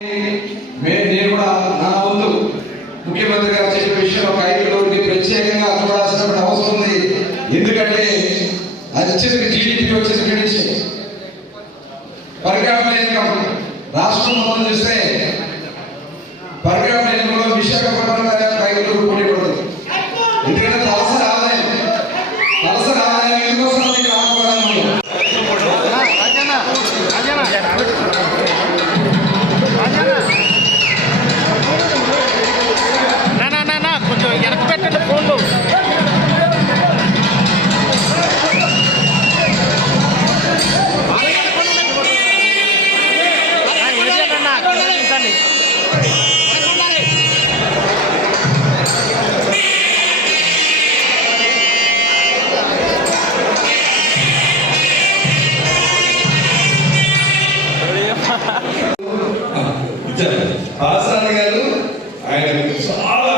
నేను కూడా నా వంతు ముఖ్యమంత్రి గారు చెప్పిన విషయం ఒక 5 రోజులకి ప్రత్యేకంగా చూడాల్సిన అవసరం ఉంది. ఎందుకంటే అది వచ్చేసి జీడిపి వచ్చేసి గణించి పరిగ్రామ ఇన్కమ్ రాష్ట్రం మొత్తం చూస్తే పరిగ్రామ ఇన్కంలో విశాఖపట్నం 5 రోజులు పోటీ పడుతుంది. ఎందుకంటే తలసరి ఆదాయం ఎందుకోసం కొంచెం వెనక పెట్టండి ఫోన్లు. పాసాని గారు ఆయన చాలా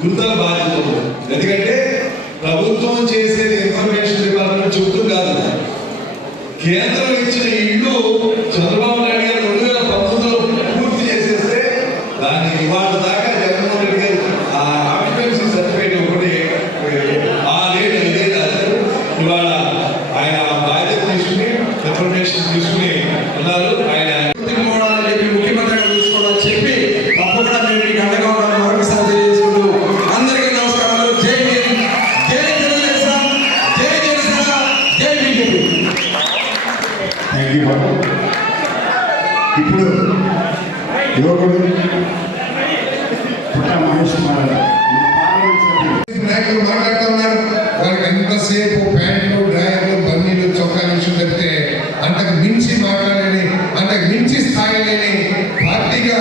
గురుతర బాధ్యత. ఎందుకంటే ప్రభుత్వం చేసేది ఇన్ఫర్మేషన్ డిపార్ట్మెంట్ చెబుతూ కాదు, కేంద్రం ఇచ్చిన ఇల్లు చంద్రబాబు నాయుడు గారు 2019లో పూర్తి చేసేస్తే దాన్ని ఇవాళ దాకా జగన్మోహన్ రెడ్డి గారు ఆ ఆక్యుపెన్సీ సర్టిఫికేట్ ఒకటి 6 ఏళ్ళు ఇవాళ ఆయన బాధ్యత తీసుకుని ఇన్ఫర్మేషన్ తీసుకుని ఉన్నారు. ఆయన ముఖ్యమంత్రి గారు తీసుకోవడం చెప్పి తప్పకుండా మేము మీకు అండగా ఉండడం మరొకసారి తెలియజేసుకుంటూ అందరికీ నమస్కారాలు. జై హింద్, జై తెలుగుదేశం, జై జనసేన, జై బీజేపీ. ఇప్పుడు యువకుడు పుట్ట మహేష్ కుమార్ నాయకులు మాట్లాడుతూ ఉన్నారు. వాళ్ళకి ఎంతసేపు ప్యాంట్లు, డ్రాయర్లు, బన్నీలు, చొక్కాలు విషయం చెప్తే అంతకు మించి మాట్లాడలేని, అంతకు మించి స్థాయి లేని పార్టీగా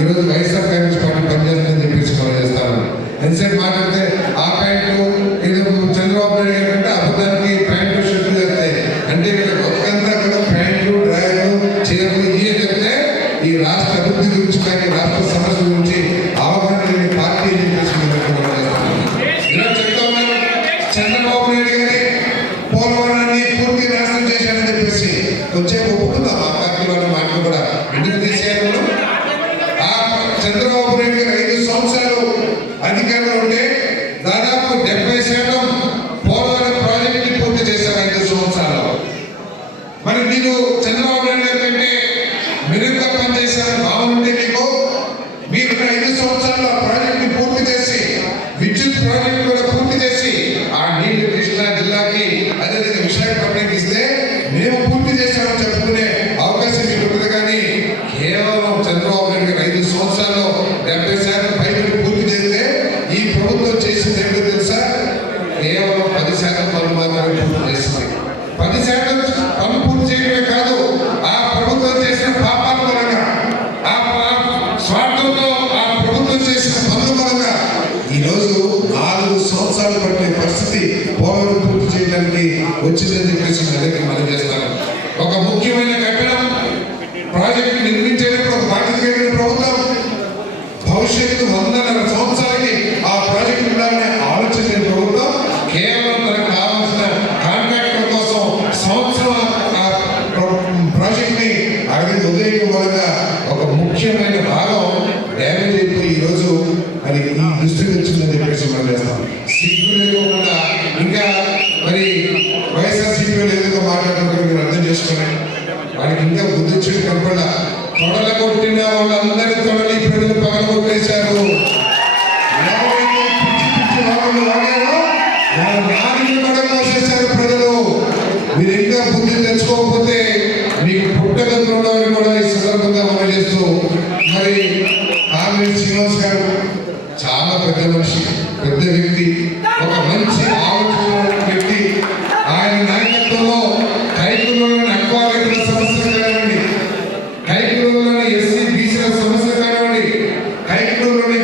ఈరోజు వైఎస్ఆర్ కాంగ్రెస్ పార్టీ పనిచేస్తుందని చెప్పేసి మనం చేస్తాను. ఎంతసేపు మాట్లాడితే ఆ ప్యాంటు ఏదో చంద్రబాబు నాయుడు గారు అంటే అబద్ధానికి ప్యాంటు షర్టు చేస్తాయి అంటే ఒక్కంతా కూడా ప్యాంట్లు, డ్రాయర్లు, చీరలు ఇవే చెప్తే ఈ రాష్ట్ర అభివృద్ధి గురించి కానీ రాష్ట్ర సమస్యల గురించి అవగాహన లేని పార్టీ అని చెప్పేసి ఇలా చెప్తా ఉన్నారు. చంద్రబాబు నాయుడు గారి పోలవరాన్ని పూర్తి నాశనం చేశారని చెప్పేసి వచ్చే ఒప్పుకుందాం ఆ పార్టీ వాళ్ళ మాటలు కూడా. ఎందుకు తీసేయాలి? ఆ చంద్రబాబు నాయుడు గారు 5 సంవత్సరాలు అధికారంలో ఉంటే దాదాపు 70% పోలవరం ప్రాజెక్టుని పూర్తి చేశారు 5 సంవత్సరాలు. మరి మీరు చంద్రబాబు నాయుడు గారి కంటే మెరుగ్గా పనిచేశారని భావన ఉంటే మీకు, మీరు 5 సంవత్సరాలు ఆ ప్రాజెక్టుని పూర్తి చేసి విద్యుత్ ప్రాజెక్టు కూడా పూర్తి చేసి ఆ నీళ్లు కృష్ణా జిల్లాకి అదేవిధంగా విశాఖపట్నంకి ఇస్తే మేము పూర్తి చేశామని చెప్పుకునే అవకాశం మీకు ఉంటుంది. కానీ కేవలం చంద్రబాబు నాయుడు గారు 5 సంవత్సరాల్లో 70% పైన పూర్తి చేస్తే ఈ ప్రభుత్వం చేసింది ఏంటో తెలుసా? కేవలం 10% పనులు మాత్రమే పూర్తి చేసింది. 10% పనులు పూర్తి చేయడమే కాదు, ఆ ప్రభుత్వం చేసిన పాపాల మూలంగా, ఆ స్వార్థంతో ఆ ప్రభుత్వం చేసిన పనుల మూలంగా ఈరోజు 4 సంవత్సరాలు పట్టిన పరిస్థితి పోలవరం పూర్తి చేయడానికి వచ్చిందని చెప్పేసి అందరికీ మనం చేస్తాను. ఒక ముఖ్యమైన కట్టడం ప్రాజెక్టు నిర్మించేటప్పుడు ఒక బాధ్యత కలిగిన ప్రభుత్వం భవిష్యత్తు 100 సంవత్సరాలకి ఆ ప్రాజెక్టు ఉండాలనే ఆలోచన లేని ప్రభుత్వం కేవలం తనకు కావాల్సిన కాంట్రాక్టర్ కోసం సంవత్సరం ఆ ప్రాజెక్ట్ని అడిగి ఉదయం వల్ల ఒక ముఖ్యమైన భాగం డ్యామేజ్ అయిపోయి ఈరోజు అది ఈ దృష్టికి వచ్చిందని చెప్పేసి మనం చేస్తాం. సిగ్గు లేకుండా ఇంకా మరి వైఎస్ఆర్సీపీ ఏదో మాట్లాడుతుంటే మీరు అర్థం చేసుకోండి. వారికి ఇంకా బుద్ధి వచ్చి కనపడ తొడల కొట్టిన వాళ్ళందరి తొడలి ప్రజలు పగలగొట్టేశారు. ఎవరైతే పిచ్చి పిచ్చి వాళ్ళు వాడారో వాళ్ళ నాలుగు కూడా మోసేశారు ప్రజలు. మీరు ఇంకా బుద్ధి తెచ్చుకోకపోతే మీకు పుట్టగతులు ఉండవని కూడా ఈ సందర్భంగా మనం చేస్తూ, మరి కాంగ్రెస్ శ్రీనివాస్ గారు చాలా పెద్ద మనిషి, పెద్ద వ్యక్తి, ఒక మంచి ఆలోచన వ్యక్తి. ఆయన నాయకత్వంలో కైకూరులోని అక్వారైతుల సమస్య కానివ్వండి, కైకూరులోని ఎస్సీ బీసీల సమస్య కానివ్వండి, కైకూరులోని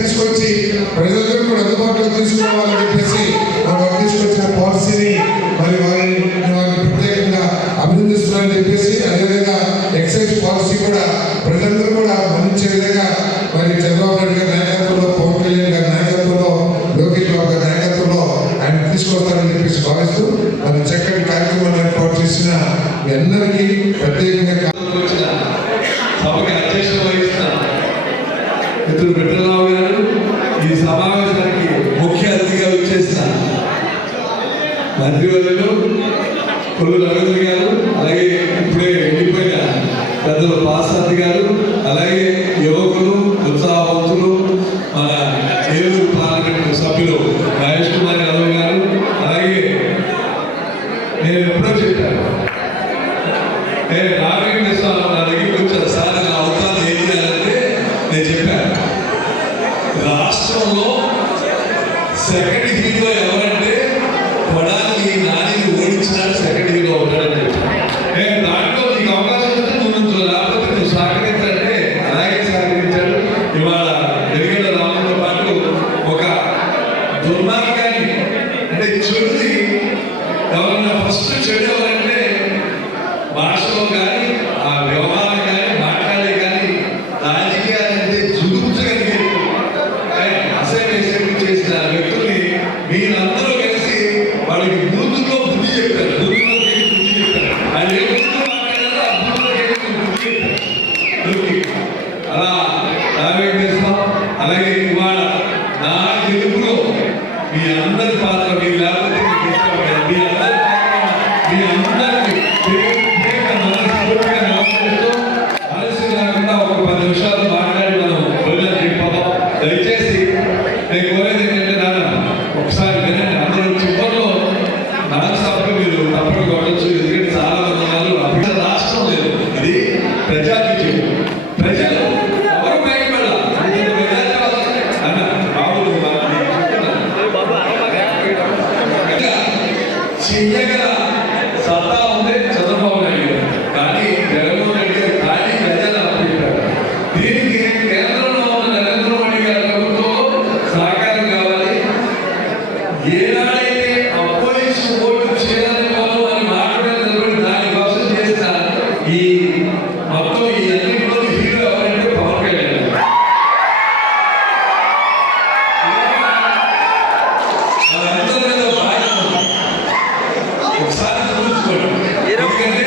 తీసుకొచ్చి ప్రజలందరూ కూడా అందుబాటులో తీసుకురావాలని చెప్పేసి వారు తీసుకొచ్చిన పాలసీని మరి వారిని ప్రత్యేకంగా అభినందిస్తున్నారని చెప్పేసి, అదేవిధంగా ఎక్సైజ్ పాలసీ కూడా ప్రజలందరూ కూడా మన్నించే విధంగా మరి చంద్రబాబు నాయుడు గారి నాయకత్వంలో, పవన్ కళ్యాణ్ గారి నాయకత్వంలో, లోకేష్ బాబు గారి నాయకత్వంలో ఆయన తీసుకొస్తారని చెప్పేసి భావిస్తూ మరి చక్కటి కార్యక్రమాన్ని ఏర్పాటు చేసిన మీ అందరికీ ప్రత్యేకంగా వచ్చిన సభకి అధ్యక్షత వహిస్తున్న మిత్రులు బిడ్డరావు గారు, ఈ సమావేశానికి ముఖ్య అతిథిగా వచ్చేసిన మంత్రివర్యులు కొల్లు రవీంద్ర గారు, అలాగే ఇప్పుడే వెళ్ళిపోయిన పెద్దలు పాసాది గారు, అలాగే యువకులు, ఉత్సాహవంతులు, మన ఏలూరు పార్లమెంటు సభ్యులు మహేష్ కుమార్ యాదవ్ గారు, అలాగే నేను ఎప్పుడో చెప్పాను, నేను నాగేశ్వర నా దగ్గరికి వచ్చాను, సార్ నా అవతారం ఏం చేయాలంటే నేను చెప్పాను, రాష్ట్రంలో సెకండ్ హీరో ఎవరంటే కొడాలి నాని ఓడించినాడు, సెకండ్ హీరో ఉంటాడని చెప్పాను. నేను దాంట్లో నీకు అవకాశం వస్తే నువ్వు లేకపోతే నువ్వు సహకరించాలంటే అలాగే సహకరించాడు. ఇవాళ ఎన్నికల రావడంతో పాటు ఒక దుర్మార్గాన్ని అంటే చెడుని ఎవరన్నా ఫస్ట్ చెడు ఎవరంటే భాషలో కానీ ఆ వ్యవహారం కానీ మాట్లాడే కానీ రాజకీయాలంటే జుగుప్తగలిగే అసైన్ చేసిన వ్యక్తుల్ని మీరందరూ కలిసి వాళ్ళకి బూతుల్లో బుద్ధి చెప్పారు, బూతుల్లో బుద్ధి చెప్పారు, ఆయన ఏ బూతులో మాట్లాడారో ఆ బూతులో బుద్ధి చెప్పారు. అలా రావేంకృష్ణ, అలాగే ఇవాళ నా గెలుపులో మీ అందరి పాత్ర, మీరు లేకపోతే మీకు ఇష్టం లేదు, మీ అందరి పాత్ర మీ అందరికీ ఆలస్యం కాకుండా ఒక 10 నిమిషాలు మాట్లాడి మనం భోజనం చెప్పాము. దయచేసి నేను కోరేది ఏంటంటే నాన్న ఒకసారి వినండి, అందరూ చివరిలో నాలుగు సభకు మీరు తప్పక కొట్టచ్చు, ఎందుకంటే చాలా మంది ఉన్నారు. అప్పుడు రాష్ట్రం లేదు, ఇది ప్రజా విజయం. ప్రజలు ఎవరు బయటపడాలి అన్న బాబులు చెయ్యగల సత్తా ఉంది చంద్రబాబు నాయుడు గారు, కానీ జగన్మోహన్ రెడ్డి గారు ఖాళీ ప్రజలు అప్పచెప్పారు. దీనికి కేంద్రంలో ఉన్న నరేంద్ర మోడీ గారి ప్రభుత్వం సహకారం కావాలి. ఏనాడైతే అపోజిషన్ ఓటు చేయాలని అని మాట్లాడి నిలబడి దానికోసం చేసిన ఈ మొత్తం ఈ అన్నింటిలో హీరో ఎవరంటే పవన్ కళ్యాణ్ గారు. మనందరి మీద బాధ్యత ఉంది. ఒకసారి చూసుకోండి, ఎందుకంటే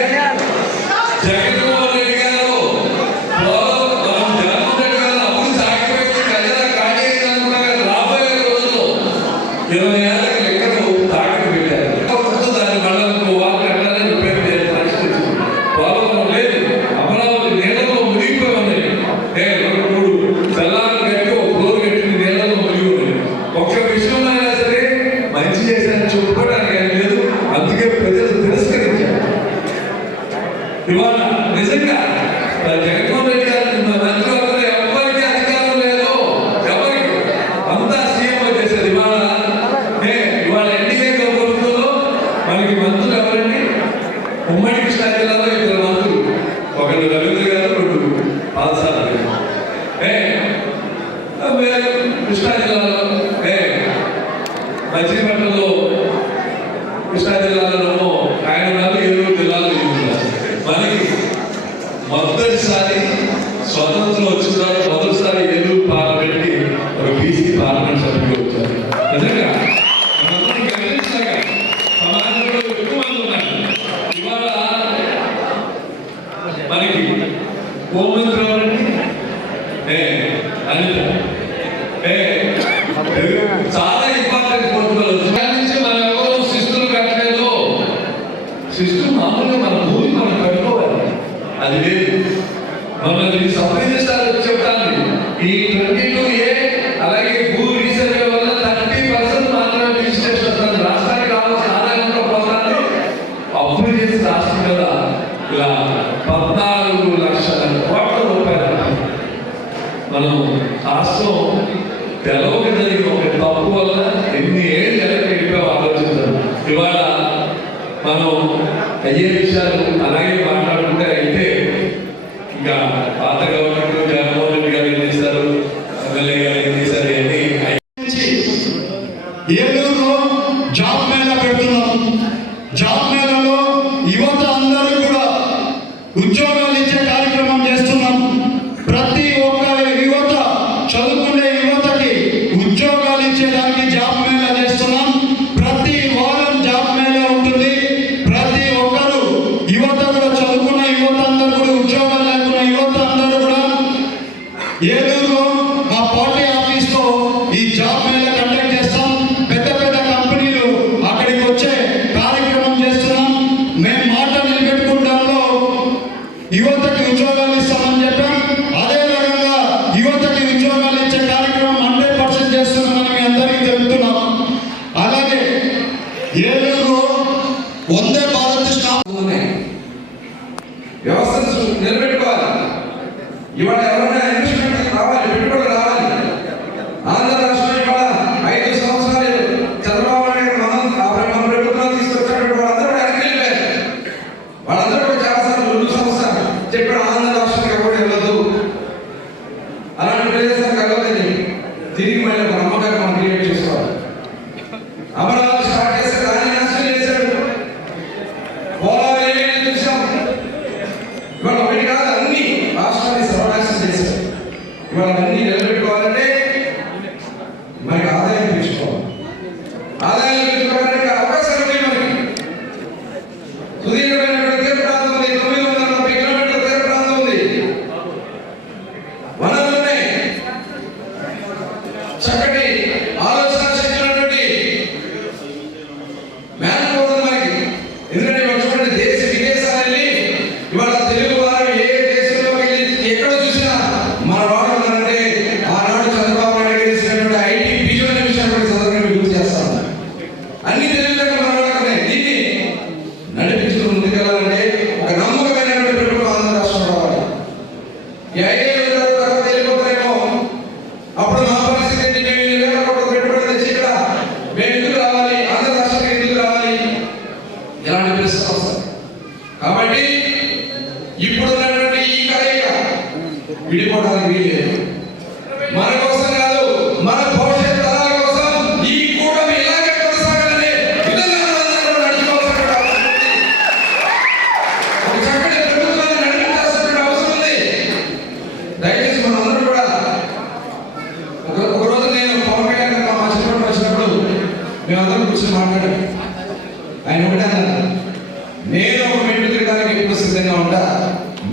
జగన్మోహన్ రెడ్డి గారు మనం జగన్మోహన్ రెడ్డి గారు అప్పుడు సాగిపోయింది ప్రజల ఖాళీ అయినా రాబోయే రోజుల్లో 20 ఏళ్ళకి లెక్కలు తాకట్టు పెట్టారు. దాన్ని మళ్ళీ వాళ్ళు కట్టాలని చెప్పేది పరిస్థితి పోలవరం లేదు, అమరావతి నీళ్ళలో మునిగిపోయి ఉన్నాయి. 2-3 తెల్లాలు కట్టి ఒక ఫ్లోర్ కట్టి నీళ్ళలో మునిగి ఉన్నాయి. ఒక్క విషయంలో అయినా సరే మంచి చేశారని చెప్పుకోవడానికి ఏం లేదు, అందుకే ప్రజలు తిరస్కరించారు. ఇవాళ నిజంగా జగన్మోహన్ రెడ్డి గారు మంత్రివర్గంలో ఎవరికి అధికారం లేదు, ఎవరికి అంతా సీఎం వచ్చేసారు. ఇవాళ ఎన్డీఏ ప్రభుత్వంలో మనకి మంత్రులు ఎవరండి? ఉమ్మడి కృష్ణా జిల్లాలో 2 మంత్రులు, ఒకళ్ళు రవీంద్ర గారు, 2 పాదసాల గారు. కృష్ణా జిల్లాలో మచిలీపట్నంలో కృష్ణా జిల్లాలో ఆయన ఉన్నారు, ఏలూరు జిల్లాలో ఉన్నారు. మనకి మొదటిసారి స్వతంత్రం వచ్చిన తర్వాత మొదటిసారి ఏలూరు పార్లమెంట్కి ఒక బీసీ పార్లమెంట్ సభ్యులు వచ్చారు. నిజంగా మనందరం గమనించగా సమాజంలో ఎక్కువ మంది ఉన్నారు. ఇవాళ మనకి హోంమంత్రి ఎవరండి? అనిత. చాలా ఇంపార్టెంట్ పోర్టులు నుంచి మనం ఎవరో శిస్తులు కట్టలేదు. శిస్తు మామూలుగా మన భూమి మనం కట్టుకోవాలి, అది లేదు. మమ్మల్ని సంప్రదించాలని చెప్తాను. ఈ 22A అలాగే భూ రీసర్వే వల్ల 30% మాత్రమే రిజిస్ట్రేషన్ వస్తుంది. రాష్ట్రానికి కావాల్సిన ఆదాయంతో పోతుంది. అప్పులు చేసి రాష్ట్రం కదా ఇలా 14 లక్షల కోట్ల రూపాయలు మనం రాష్ట్రం తెలవక జరిగిన ఒక తప్పు వల్ల ఎన్ని ఏళ్ళు వెనక్కి వెళ్ళిపోయాం ఆలోచించారు. ఇవాళ మనం అయ్యే విషయాలు అలాగే మాట్లాడుకుంటే అయితే ఇంకా పాత గవర్నమెంట్ జగన్మోహన్ రెడ్డి గారు ఏం చేశారు, ఎమ్మెల్యే గారు ఏం చేశారు, ఏలూరులో మా పార్టీ ఆఫీస్లో ఈ జాబ్ మేళా కండక్ట్ చేస్తాం. పెద్ద పెద్ద కంపెనీలు అక్కడికి వచ్చే కార్యక్రమం చేస్తున్నాం. మేము మాట నిలబెట్టుకుంటాంలో యువతకి ఉద్యోగాలు ఇస్తామని చెప్పాం. అదే రకంగా యువతకి ఉద్యోగాలు ఇచ్చే కార్యక్రమం 100% చేస్తున్నామని మీ అందరికీ చెబుతున్నాం. అలాగే ఏలూరులో వందే భారత్ స్టాప్ వ్యవస్థను నిలబెట్టుకోవాలి. ఇవాళ ఎవరైనా ఇన్వెస్ట్మెంట్ రావాలి, పెట్టుబడులు రావాలి. ఆంధ్ర రాష్ట్రం ఇవాళ 5 సంవత్సరాలు చంద్రబాబు నాయుడు మన ప్రభుత్వం తీసుకొచ్చినటువంటి వాళ్ళందరూ కూడా వెనక్కి వెళ్ళిపోయారు. వాళ్ళందరూ కూడా చాలాసార్లు 2 సంవత్సరాలు చెప్పాడు ఆంధ్ర రాష్ట్రానికి ఎవరు వెళ్ళదు, అలాంటి ప్రదేశానికి వెళ్ళదని తిరిగి మళ్ళీ ఒక నమ్మకాన్ని మనం క్రియేట్ చేసుకోవాలి. అమరావతి స్టార్ట్ చేస్తే దాన్ని నాశనం చేశాడు. పోలవరం ఏమేమి చూసాం. ఇవాళ ఒకటి కాదు, అన్ని రాష్ట్రాన్ని సర్వనాశనం చేశారు. ఇవాళ అన్ని నిలబెట్టుకోవాలంటే మనకి ఆదాయం పెంచుకోవాలి. ఆదాయం పెంచుకోవాలంటే అవకాశాలు ఉన్నాయి మనకి. సుదీర్ఘమైనటువంటి తీర ప్రాంతం ఉంది, 940 కిలోమీటర్ల తీర ప్రాంతం ఉంది, వనరులు ఉన్నాయి, చక్కటి ఆలోచన శక్తి ఉన్నటువంటి మ్యాన్ పవర్ మనకి. ఎందుకంటే ఇవాళ చూడండి, దేశ విదేశాలు వెళ్ళి ఇవాళ తెలుగు వారు ఏ దేశంలోకి వెళ్ళి ఎక్కడ చూసినా మన వాడు ఉన్నారంటే ఆనాడు చంద్రబాబు నాయుడు చేసినటువంటి ఐటీ విజన్ అనే విషయాన్ని కూడా సందర్భంగా గుర్తు చేస్తాను. అన్ని తెలుగులకు మన వాళ్ళకు ఉన్నాయి. దీన్ని నడిపించుకుని ముందుకెళ్ళాలంటే ఒక నమ్మకమైనటువంటి ప్రభుత్వం ఆంధ్ర రాష్ట్రం రావాలి. ఈ 5 ఏళ్ళ తర్వాత వెళ్ళిపోతారేమో, అప్పుడు మా పరిస్థితి ఏంటి? మేము 2 వేల కోట్ల పెట్టుబడి తెచ్చి ఇక్కడ మేము ఎందుకు రావాలి, ఆంధ్ర రాష్ట్రానికి ఎందుకు రావాలి, ఇలాంటి ప్రశ్నలు వస్తాయి. కాబట్టి ఇప్పుడున్నటువంటి ఈ కలయిక విడిపోవడానికి వీలేదు. మన కోసం కాదు, మన భవిష్యత్ తరాల కోసం ఈ కూటమి ఇలాగే కొనసాగాలనే విధంగా మనందరం కూడా నడుచుకోవాల్సిన అవసరం ఉంది. ఒక చక్కటి ప్రభుత్వాన్ని నడిపించాల్సిన అవసరం ఉంది. దయచేసి మనందరం కూడా ఒక రోజు నేను పవన్ కళ్యాణ్ గారు మా చిన్నప్పుడు వచ్చినప్పుడు మేమందరం కూర్చొని మాట్లాడాం. ఆయన ఒకటే అన్నారు, నేను ఒక మెట్టు తిరగడానికి ఎప్పుడు సిద్ధంగా ఉంటా,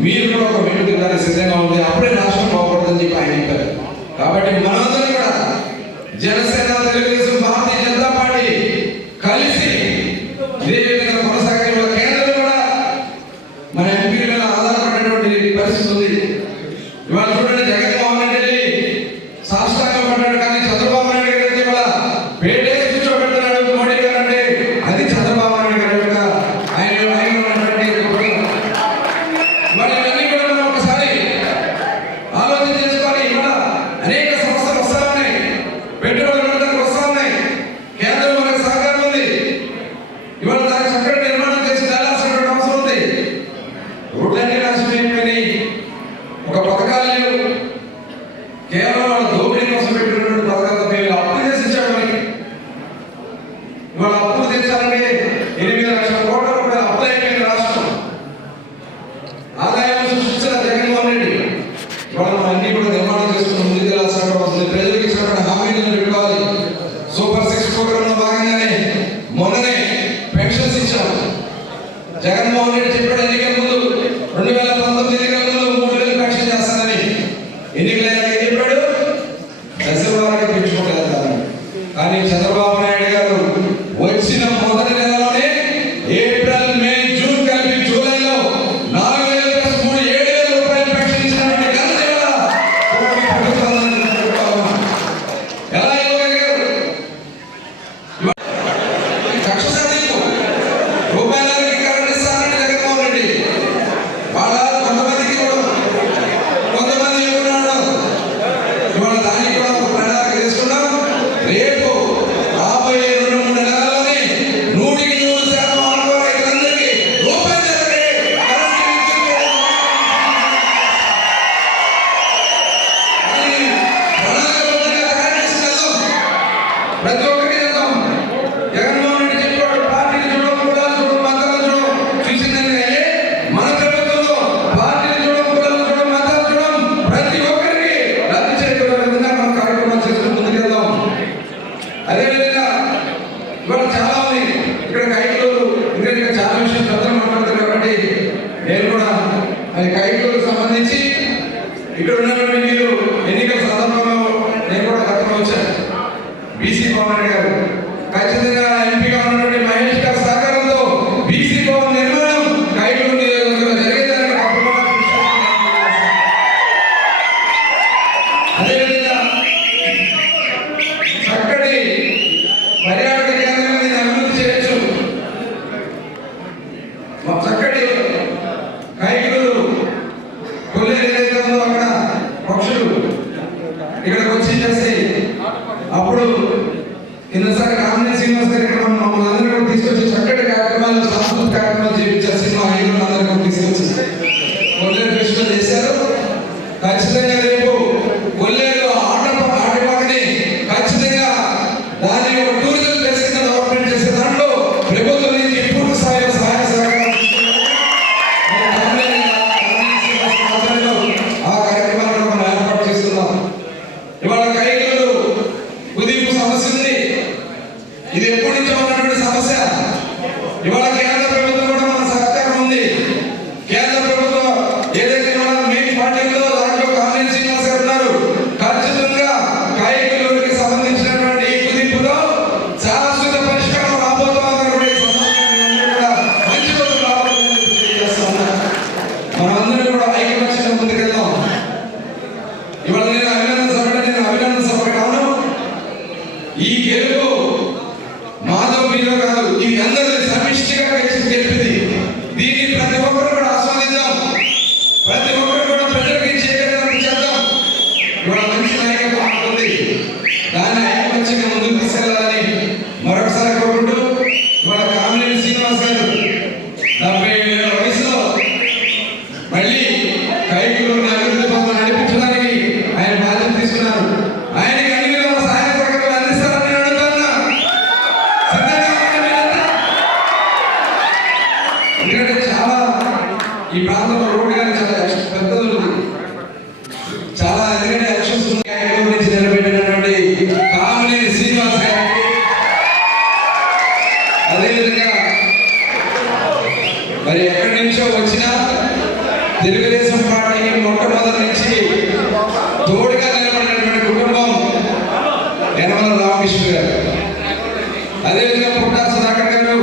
మీరు కూడా ఒక మెట్టు తిరగడానికి సిద్ధంగా ఉంటే అప్పుడే రాష్ట్రం బాగుపడుతుందని చెప్పి ఆయన చెప్పారు. కాబట్టి మనందరం కూడా జనసేన, తెలుగుదేశం, భారతీయ జనతా పార్టీ కలిసి ఇదే విధంగా కొనసాగే కేంద్రం కూడా మన ఎంపీ మీద ఆధారపడినటువంటి పరిస్థితి ఉంది. ఇవాళ చూడండి, జగన్మోహన్ రెడ్డి సాష్టాంగం పడ్డాడు, కానీ చంద్రబాబు నాయుడు గారు అయితే ఇవాళ పేటేసి కూర్చోబెడుతున్నాడు మోడీ గారు అంటే అది చంద్రబాబు నాయుడు గారు యొక్క ఆయన ఉన్నటువంటి మరి ఇవన్నీ కూడా మనం ఒకసారి ఆలోచన చేసుకోవాలి. ఇవాళ అనేక సమస్యలు వస్తా ఉన్నాయి, పెట్టుబడులు పెట్టడానికి వస్తా ఉన్నాయి, కేంద్రం మనకు సహకారం ఉంది. ఇవాళ దానికి చక్కటి నిర్మాణం చేసి చేయాల్సినటువంటి అవసరం ఉంది. రోడ్లన్నీ నాశనం అయిపోయినాయి, ఒక పథకాలు లేవు, కేవలం వాళ్ళ దోపిడీ కోసం పెట్టినటువంటి పథకాలతో మేము అప్పులు చేసి ఇచ్చాడు మనకి. ఇవాళ అప్పులు తెచ్చాలంటే 8 లక్షల కోట్ల రూపాయలు అప్పులు అయిపోయింది రాష్ట్రం. ఆదాయం సృష్టించిన జగన్మోహన్ రెడ్డి ఇవాళ మనం అన్ని కూడా నిర్మాణం చేసుకుని ముందుకు వెళ్ళాల్సిన అవసరం ఉంది. ప్రజలకు ఇచ్చినటువంటి హామీలను పెట్టుకోవాలి. సూపర్ 6 ప్రోగ్రాంలో భాగంగానే మొన్ననే పెన్షన్స్ ఇచ్చాము. జగన్మోహన్ రెడ్డి చెప్పాడు ఎన్నికల ముందు 2019 ఎన్నికల ముందు 3,000 పెన్షన్ చేస్తానని. ఎన్నికలైనా ఏం చెప్పాడు? దశవారీగా పెంచుకుంటారు. కానీ చంద్రబాబు నాయుడు గారు వచ్చిన మొదటి నెలలోనే ఏప్రిల్, మే, జూన్ కలిపి జూలైలో 4,000 + 3 7,000 రూపాయలు పెన్షన్ ఇచ్చినటువంటి ఘనత ఇవాళ ప్రభుత్వాన్ని ఎలా ఇవ్వగలిగారు? కక్ష సాధింపు రూపాయలకి కరెంట్ ఇస్తానంటే జగన్మోహన్ రెడ్డి వాళ్ళ కొంతమందికి ఇవ్వడం, కొంతమంది ఇవ్వడం. ఇవాళ దానికి కూడా ఒక ప్రణాళిక తీసుకున్నాం. రేపు రాబోయే 2-3 నెలల్లోనే 100% ఆంధ్ర రైతులందరికీ రూపాయలు ప్రతి ఒక్కరికి చేద్దాం. జగన్మోహన్ రెడ్డి చెప్పాడు, పార్టీని చూడడం, కులాలు చూడడం, మతాలు చూడడం, చూసిందని మన ప్రభుత్వంలో పార్టీని చూడడం, కులాలు చూడడం, మతాలు చూడడం, ప్రతి ఒక్కరికి రద్దు చేయడం విధంగా మనం కార్యక్రమాలు చేసుకుని ముందుకెళ్దాం. అదేవిధంగా ఇవాళ చాలా ఉంది ఇక్కడ కైకలూరు, ఇంకా చాలా విషయాలు పెద్దలు మాట్లాడతారు. కాబట్టి నేను కూడా కైకలూరుకు సంబంధించి ఇక్కడ ఉన్నటువంటి మీరు ఎన్నికల సందర్భంలో నేను కూడా గతంలో వచ్చాను. బీసీ పవన్ గారు ఖచ్చితంగా ఎంపీగా ఉన్నటువంటి మహేష్ గారి సహకారంతో బీసీ భవన్ నిర్మాణం కైకలూరు నియోజకవర్గంలో జరిగేదానికి తప్పకుండా కృషి చేస్తాను. అదేవిధంగా చక్కటి పర్యాటక కేంద్రాన్ని అభివృద్ధి చేయొచ్చు. చక్కటి కైకలూరు కొల్లేరు ఏదైతే ఉందో అక్కడ పక్షులు ఇక్కడికి వచ్చి చేసి అప్పుడు కిందసారి కామినేని శ్రీనివాస్ గారు ఇక్కడ మమ్మల్ని అందరూ కూడా తీసుకొచ్చి చక్కటి కార్యక్రమాలు సాంస్కృతిక కార్యక్రమాలు చేయించారు. సినిమా హీరోలు అందరూ కూడా తీసుకొచ్చి కొల్లేరు ఫెస్టివల్ చేశారు. ఖచ్చితంగా రేపు కొల్లేరు ఆటపాకని ఖచ్చితంగా దాన్ని ఒక టూరిజం ప్లేస్ కింద డెవలప్మెంట్ చేసే దాంట్లో ప్రభుత్వం నుంచి పూర్తి స్థాయిలో సహాయ సహకారాలు ఆ కార్యక్రమాలను మనం ఏర్పాటు చేస్తున్నాం. ఇవాళ కైకలూరు కుదింపు సమస్య ఉంది. ఇది ఎప్పటి నుంచో ఉన్నటువంటి సమస్య. ఇవాళ కేంద్ర ప్రభుత్వం కూడా మన సహకారం ఉంది. కేంద్ర ప్రభుత్వం ఏదైతే మన మెయిన్ పార్టీలో దాంట్లో కామినేని శ్రీనివాస్ గారు ఉన్నారు. ఖచ్చితంగా కైకలూరుకి సంబంధించినటువంటి ఈ కుదింపులో శాశ్వత పరిష్కారం రాబోతుందని కూడా ఈ సందర్భంగా మంచి రోజులు రాబోతుందని తెలియజేస్తా ఉన్నా. మనందరం కూడా ఐక్యమత్యంగా ముందుకెళ్దాం. ఇవాళ నేను అభినందన సభ కాను. ఈ గెలుపు మాధవ్ మీలో కాదు, ఇది అందరిది సమిష్టిగా గెలిపింది. దీన్ని ప్రతి ఒక్కరు కూడా ఆస్వాదిద్దాం. ప్రతి ఒక్కరు కూడా ప్రజలకి చేయగలిగినంత చేద్దాం. ఇవాళ మంచి నాయకత్వం ఉంటుంది. దాన్ని ఐకమత్యంగా ముందుకు తీసుకెళ్లాలని మరొకసారి కోరుకుంటూ ఇవాళ కామినేని శ్రీనివాస్ గారు 70 ఏళ్ల వయసులో మళ్ళీ కైకలూరు అభివృద్ధి పనులు నడిపించడానికి ఆయన బాధ్యత తీసుకున్నారు. ఆయనకి అన్ని విధాల సహాయ సహకారాలు అందిస్తారని నేను అడుగుతున్నా. సిద్ధంగా ఉన్నారా మీరంతా? ఎందుకంటే చాలా ఈ ప్రాంతంలో రోడ్డు కానీ చాలా పెద్దది ఉంది. చాలా ఎందుకంటే ఎలక్షన్స్ కైకలూరు నుంచి నిలబెట్టినటువంటి కామినేని శ్రీనివాస్ గారికి, అదేవిధంగా మరి ఎక్కడి నుంచో వచ్చినా తెలుగుదేశం పార్టీకి మొట్టమొదటి నుంచి తోడుగా నిలబడినటువంటి కుటుంబం యనమల రామకృష్ణ గారు. అదేవిధంగా పుట్టా సుధాకర్ గారు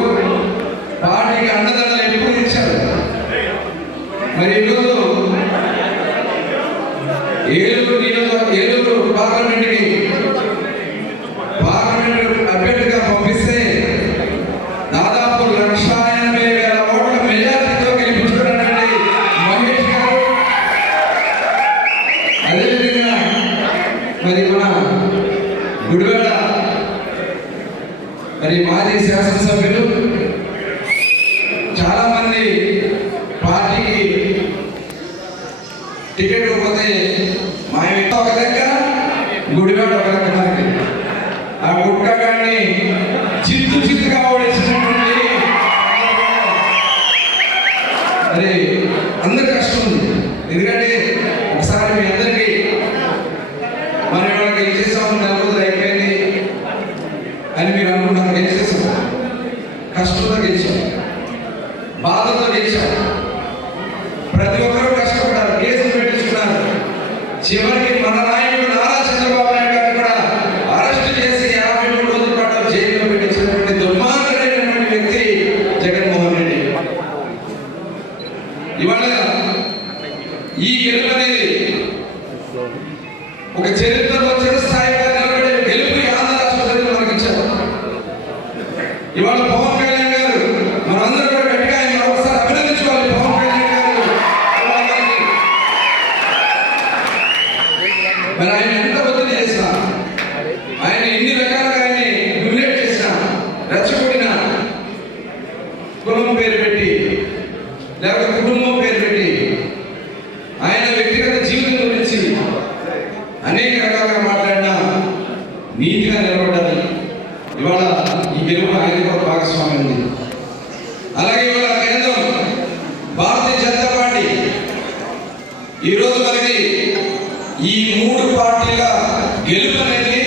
పార్టీకి అండదండలు ఎప్పుడు ఇచ్చారు. మరి ఈరోజు ఏలూరు పార్లమెంట్ అభ్యర్థిగా పంపిస్తే దాదాపు 1,80,000 ఓట్ల మెజారిటీతో గెలిపించుకున్నటువంటి మహేష్ గారు, అదేవిధంగా మరి మన గుడివాడ మరి మాజీ శాసనసభ్యులు చాలా మంది పార్టీకి టికెట్ ఇవ్వకపోతే మాయమే ఒక లెక్క, గుడివాడ ఒక లెక్క. మనకి ఆ గుట్కాగాన్ని చిత్తుగా ఓడించినటువంటి మరి అందరి కష్టం ఉంది. ఎందుకంటే ఒకసారి మీ అందరికీ మనం వాళ్ళకి ఏం చేసాము, 4 రోజులు అయిపోయింది అని మీరు అనుకుంటారు. గెలిచేసాం, కష్టంతో గెలిచాం, బాధతో గెలిచాం. ప్రతి ఒక్కరూ కష్టపడ్డారు, కేసులు పెట్టించుకున్నారు. చివరికి మన నాయకుడు నారా చంద్రబాబు నాయుడు గారు కూడా అరెస్ట్ చేసి 53 రోజుల పాటు జైల్లో పెట్టించినటువంటి దుర్మార్గుడైనటువంటి వ్యక్తి జగన్మోహన్ రెడ్డి. ఇవాళ ఈ గెలుపు అనేది ఒక చరిత్రలో చిరస్థాయిగా నిలబడే గెలుపు ఆంధ్ర రాష్ట్ర ప్రజలు మనకి ఇచ్చారు. ఇవాళ పవన్ కళ్యాణ్ గారు మనందరూ కూడా గట్టిగా ఆయన ఒకసారి అభినందించుకోవాలి. పవన్ కళ్యాణ్ గారు మరి ఆయన ఎంత ఒత్తిడి చేసినా, ఆయన ఎన్ని రకాలుగా ఆయన్ని హ్యూమిలేట్ చేసినా, రెచ్చగొట్టినా, కులం పేరు పెట్టి లేకపోతే కుటుంబం పేరు పెట్టి ఆయన వ్యక్తిగత జీవితం గురించి అనేక రకాలుగా మాట్లాడినా నీతిగా నిలబడ్డారు. ఇవాళ ఈ గెలుపు ఆయన కూడా భాగస్వామ్యం ఉంది. అలాగే ఇవాళ కేంద్రం భారతీయ జనతా పార్టీ ఈరోజు మనకి ఈ 3 పార్టీల గెలుపు అనేది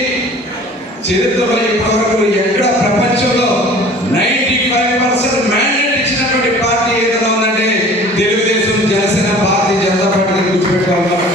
చరిత్రలో ఇప్పటివరకు ఎక్కడ ప్రపంచంలో 95% మ్యాండేట్ ఇచ్చినటువంటి పార్టీ ఏదైనా ఉందంటే తెలుగుదేశం, జనసేన, భారతీయ జనతా పార్టీ గుర్తుపెట్టుకోవాలి.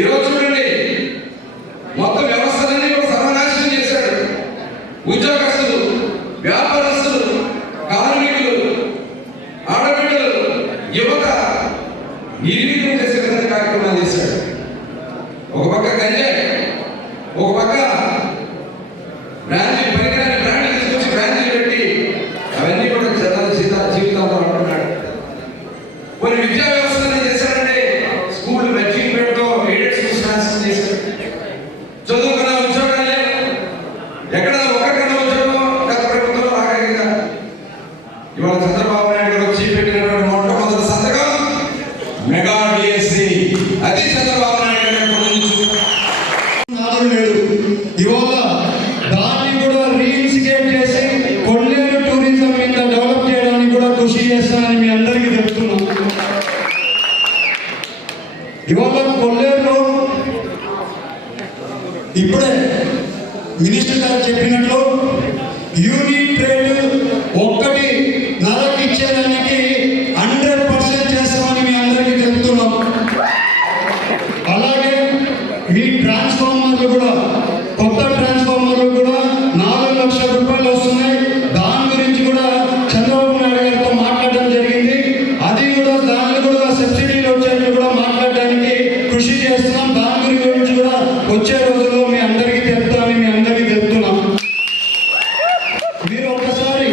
ఈరోజు చూడండి, మొత్తం వ్యవస్థలన్నీ కూడా సర్వనాశనం చేశాడు. ఉద్యోగస్తులు, వ్యాపారస్తులు, కార్మికులు, ఆడబిడ్డలు, యువత నిర్వీర్యం చేసే విధంగా కార్యక్రమాలు చేశాడు. ఒక పక్క గంజాయి, ఒక పక్క బ్రాండ్లు, పరికరాన్ని బ్రాండ్లు తీసుకొచ్చి బ్రాండ్లు పెట్టి అవన్నీ కూడా జీవితాంతం అంటున్నాడు. కొన్ని విద్యా వ్యవస్థలు చేశారంటే స్కూల్ మెట్రిక్ పెట్టుకో ఎయిడెడ్ స్కూల్స్ నాశనం చేశారు. చదువుకున్న ఉద్యోగాలు లేవు. ఎక్కడ ఒక్కడికన్నా ఉద్యోగం గత ప్రభుత్వంలో రాగలిగింది కదా. ఇవాళ చంద్రబాబు నాయుడు గారు వచ్చి పెట్టినటువంటి మొట్టమొదటి సంతకం మెగా డిఎస్సి. అది చంద్రబాబు నాయుడు గారి నాలుగు లేడు. ఇవాళ దాన్ని కూడా రీఇన్సిగేట్ చేసి కొల్లేరు టూరిజం మీద డెవలప్ చేయడానికి కూడా కృషి చేస్తానని మీ అందరికీ చెప్తున్నాం. ఇవాళ కొల్లేరులో ఇప్పుడే మినిస్టర్ గారు చెప్పినట్లు యూనిట్ రేటు 1.5 ఇచ్చేదానికి 100% చేస్తామని మీ అందరికీ చెప్తున్నాం. అలాగే మీ ట్రాన్స్ఫార్మర్లు కూడా, కొత్త ట్రాన్స్ఫార్మర్లు కూడా 4 లక్షల రూపాయలు వస్తున్నాయి. దాని గురించి కూడా చంద్రబాబు నాయుడు గారితో మాట్లాడడం జరిగింది. అది కూడా దాన్ని కూడా సబ్సిడీలు వచ్చేట్లు కూడా మాట్లాడడానికి కృషి చేస్తున్నాం. దాని గురించి కూడా వచ్చే రోజుల్లో మీ అందరికీ చెప్తామని మీ అందరికీ చెప్తున్నాం. మీరు ఒక్కసారి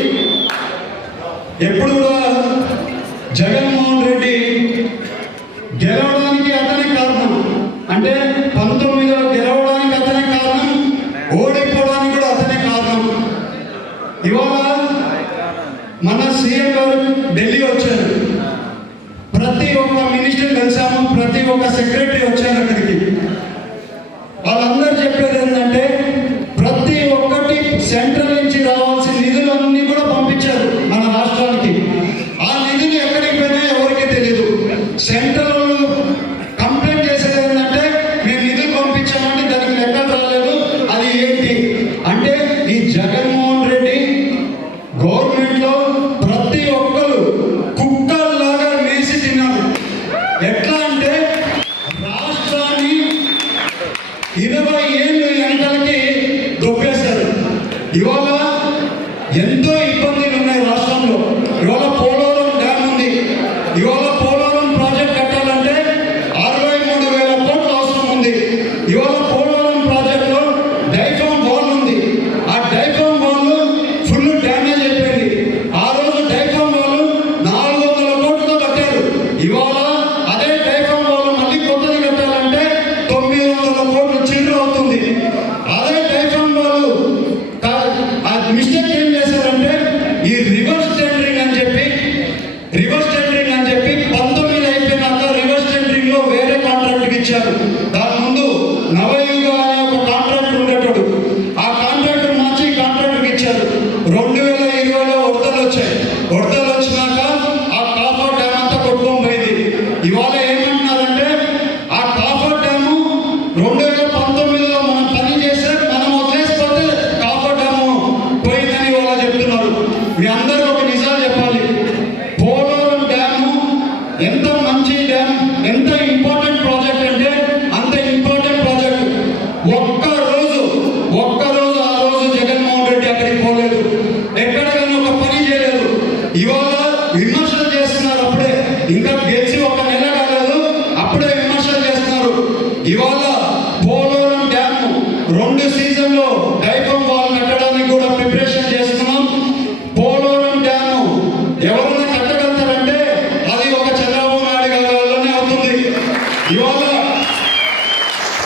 ఎప్పుడు కూడా జగన్మోహన్ రెడ్డి గెలవడానికి అతనే కారణం, అంటే 19లో గెలవడానికి అతనే కారణం, ఓడిపోవడానికి కూడా అతనే కారణం. ఇవాళ మన సీఎం గారు ఢిల్లీ వచ్చారు. ప్రతి ఒక్క మినిస్టర్ కలిసాము, ప్రతి ఒక్క సెక్రటరీ వచ్చారు అక్కడికి. వాళ్ళందరూ చెప్పేది ఏంటంటే ప్రతి ఒక్కటి సెంట్రల్ నుంచి రావాల్సిన నిధులన్నీ కూడా పంపించారు మన రాష్ట్రానికి. ఆ నిధులు ఎక్కడికి పోయినా ఎవరికి తెలియదు. సెంట్రల్ కంప్లైంట్ చేసేది ఏంటంటే మేము నిధులు పంపించామంటే దానికి లెక్కలు రాలేదు. అది ఏంటి అంటే ఈ జగన్మోహన్ రెడ్డి గవర్నమెంట్లో ప్రతి ఒక్కరు కుక్కల్లాగా మేసి తిన్నారు. ఎట్లా అంటే రాష్ట్రాన్ని 20 ఏళ్ళు వెనకాలకి దొబ్బేశారు. ఇవాళ ఎంతో ఇబ్బందులు ఉన్నాయి రాష్ట్రంలో. ఇవాళ పోలవరం డ్యామ్ ఉంది. ఇవాళ పోలవరం ప్రాజెక్ట్ కట్టాలంటే 63,000 కోట్లు అవసరం ఉంది. ఇవాళ పోలవరం ప్రాజెక్టులో డైఫామ్ వాల్ ఉంది. ఆ డైఫామ్ వాల్ ఫుల్ డ్యామేజ్ అయిపోయింది. ఆ రోజు డైఫామ్ వాల్ 400 కోట్లతో కట్టారు. ఇవాళ అదే డైఫామ్ వాల్ మళ్ళీ కొత్తది కట్టాలంటే 900 కోట్లు చిల్లర అవుతుంది. అదే డైఫామ్ వాల్ ఆ మిస్టేక్ ఏం చేశారంటే ఈ రివర్స్ టెండరింగ్ అని చెప్పి 19 అయిపోయినాక రివర్స్ టెండరింగ్ లో వేరే కాంట్రాక్ట్ ఇచ్చారు. దాని ముందు నవయుగ అనే ఒక కాంట్రాక్ట్ ఉండేటోడు. ఆ కాంట్రాక్టర్ మార్చి కాంట్రాక్టర్ ఇచ్చారు. 2020లో వరదలు వచ్చాయి. వరదలు వచ్చినాక ఆ కాఫర్ డ్యామ్ అంతా కొట్టుకొని పోయింది. ఇవాళ ఏమంటున్నారంటే ఆ కాఫర్ డ్యాము 2019లో మనం పని చేస్తే మనం వదిలేసిపోతే కాఫర్ డ్యాము పోయిందని ఇవాళ చెప్తున్నారు. మీ అందరికీ ఒక నిజాలు చెప్పాలి. పోలవరం డ్యాము ఎంత మంచి డ్యామ్, ఎంత ఇంపార్టెంట్ ప్రాజెక్ట్ అంటే అంత ఇంపార్టెంట్ ప్రాజెక్ట్. ఒక్క రోజు ఆ రోజు జగన్మోహన్ రెడ్డి అక్కడికి పోలేదు. ఎక్కడికైనా ఒక పని చేయలేదు. ఇవాళ విమర్శలు చేస్తున్నారు. అప్పుడే ఇంకా గెలిచి 1 నెల కాలేదు, అప్పుడే విమర్శలు చేస్తున్నారు. ఇవాళ పోలవరం డ్యామ్ 2 సీజన్లో డైఫామ్ వాల్ కట్టడానికి కూడా ప్రిపరేషన్ చేస్తున్నాం. పోలవరం డ్యామ్ ఎవరైనా కట్టగలుగుతారంటే అది ఒక చంద్రబాబు నాయుడు గారి వల్లనే అవుతుంది. ఇవాళ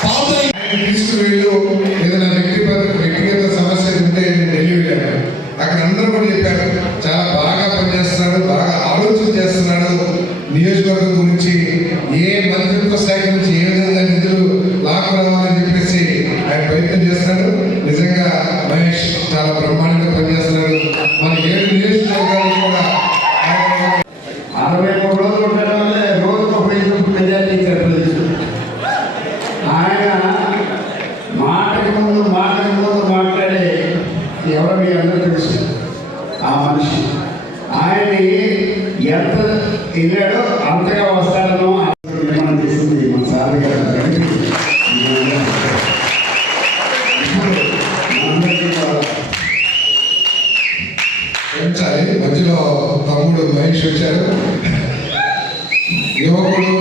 పాత తీసుకువెళ్ళు ఏదైనా వ్యక్తిగత సమస్య ఉంటే నేను ఢిల్లీ వెళ్ళాను. అక్కడ అందరూ కూడా చెప్పారు చాలా బాగా పనిచేస్తున్నాడు, బాగా ఆలోచన చేస్తున్నాడు. నియోజకవర్గం గురించి ఏ మంత్రిత్వ శాఖ నుంచి ఏ విధంగా నిధులు లాక్కురావాలని చెప్పేసి ఆయన ప్రయత్నం చేస్తున్నాడు. నిజంగా మహేష్ చాలా బ్రహ్మాండంగా పనిచేస్తున్నాడు. మన 7 నియోజకవర్గాలు కూడా 63 రోజులు ఉండడం వల్ల రోజుకు 1 మెజార్టీ ప్రజలు. ఆయన మాటకు ముందు మాట్లాడే ఎవరు మీ అందరూ తెలుసు. ఆ మనిషి ఆయన్ని ఎంత వెళ్ళాడో అంతగా వస్తాడనో మనం చేసింది మన సార్ గారు. మధ్యలో తమ్ముడు మహేష్ వచ్చారు. యువకుడు